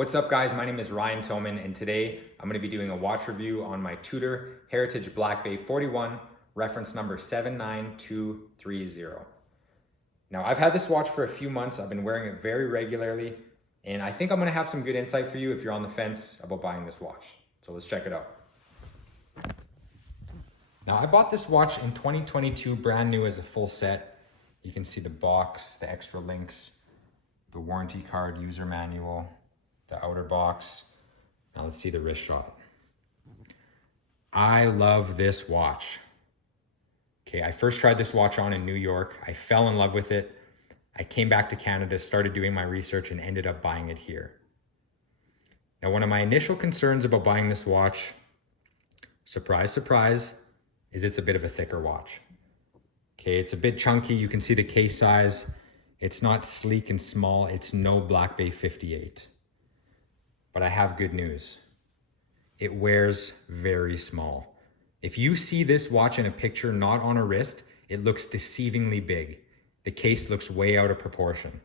What's up guys, my name is Ryan Tillman and today I'm going to be doing a watch review on my Tudor Heritage Black Bay 41, reference number 79230. Now I've had this watch for a few months, I've been wearing it very regularly, and I think I'm going to have some good insight for you if you're on the fence about buying this watch. So let's check it out. Now I bought this watch in 2022, brand new as a full set. You can see the box, the extra links, the warranty card, user manual, the outer box. Now let's see the wrist shot. I love this watch. Okay, I first tried this watch on in New York. I fell in love with it. I came back to Canada, started doing my research and ended up buying it here. Now, one of my initial concerns about buying this watch, surprise, surprise, is it's a bit of a thicker watch. Okay, it's a bit chunky. You can see the case size. It's not sleek and small. It's no Black Bay 58. But I have good news. It wears very small. If you see this watch in a picture not on a wrist, it looks deceivingly big. The case looks way out of proportion.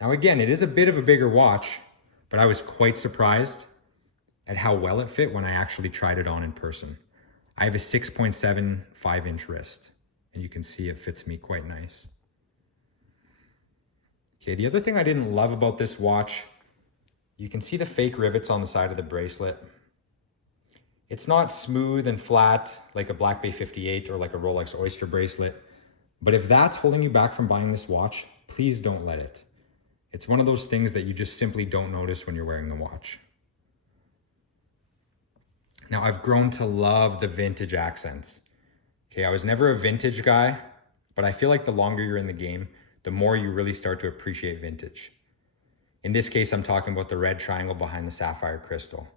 Now again, it is a bit of a bigger watch, but I was quite surprised at how well it fit when I actually tried it on in person. I have a 6.75 inch wrist, and you can see it fits me quite nice. Okay, the other thing I didn't love about this watch, you can see the fake rivets on the side of the bracelet. It's not smooth and flat like a Black Bay 58 or like a Rolex Oyster bracelet, but if that's holding you back from buying this watch, please don't let it. It's one of those things that you just simply don't notice when you're wearing the watch. Now, I've grown to love the vintage accents. Okay, I was never a vintage guy, but I feel like the longer you're in the game, the more you really start to appreciate vintage. In this case, I'm talking about the red triangle behind the sapphire crystal,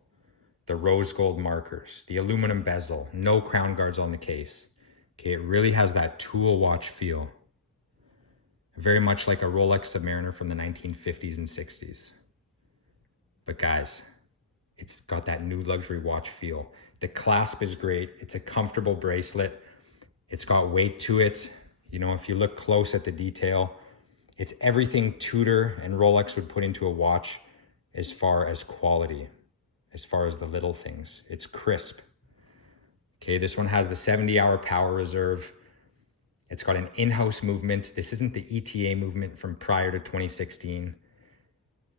the rose gold markers, the aluminum bezel, no crown guards on the case. Okay, it really has that tool watch feel. Very much like a Rolex Submariner from the 1950s and 60s. But guys, it's got that new luxury watch feel. The clasp is great. It's a comfortable bracelet. It's got weight to it. You know, if you look close at the detail, it's everything Tudor and Rolex would put into a watch as far as quality, as far as the little things. It's crisp. Okay, this one has the 70-hour power reserve. It's got an in-house movement. This isn't the ETA movement from prior to 2016.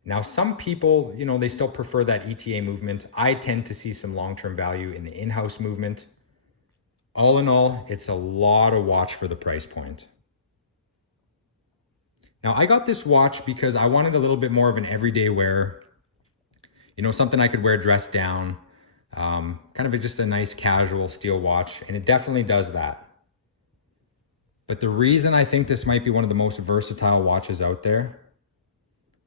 Now, some people, you know, they still prefer that ETA movement. I tend to see some long-term value in the in-house movement. All in all, it's a lot of watch for the price point. Now, I got this watch because I wanted a little bit more of an everyday wear, you know, something I could wear dressed down, kind of just a nice casual steel watch, and it definitely does that. But the reason I think this might be one of the most versatile watches out there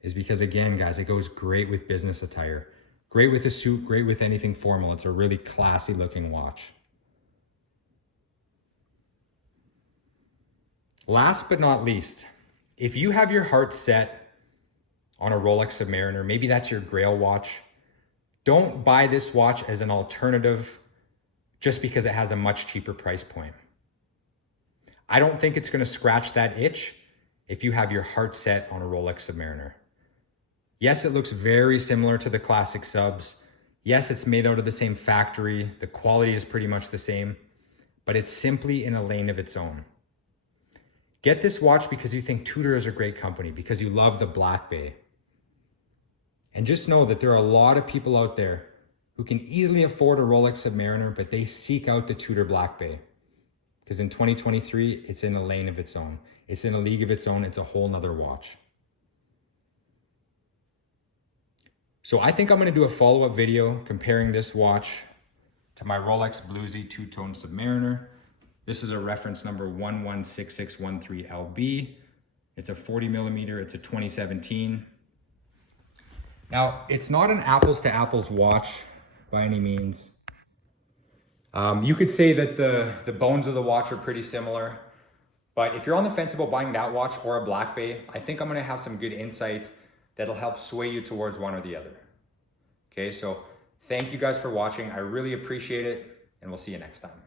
is because, again, guys, it goes great with business attire, great with a suit, great with anything formal. It's a really classy looking watch. Last but not least, if you have your heart set on a Rolex Submariner, maybe that's your grail watch, don't buy this watch as an alternative just because it has a much cheaper price point. I don't think it's going to scratch that itch if you have your heart set on a Rolex Submariner. Yes, it looks very similar to the classic subs. Yes, it's made out of the same factory. The quality is pretty much the same, but it's simply in a lane of its own. Get this watch because you think Tudor is a great company, because you love the Black Bay. And just know that there are a lot of people out there who can easily afford a Rolex Submariner, but they seek out the Tudor Black Bay. Because in 2023, it's in a lane of its own. It's in a league of its own. It's a whole nother watch. So I think I'm going to do a follow-up video comparing this watch to my Rolex Bluesy two-tone Submariner. This is a reference number 116613LB. It's a 40 millimeter, it's a 2017. Now, it's not an apples to apples watch by any means. You could say that the bones of the watch are pretty similar, but if you're on the fence about buying that watch or a Black Bay, I think I'm gonna have some good insight that'll help sway you towards one or the other. Okay, so thank you guys for watching. I really appreciate it, and we'll see you next time.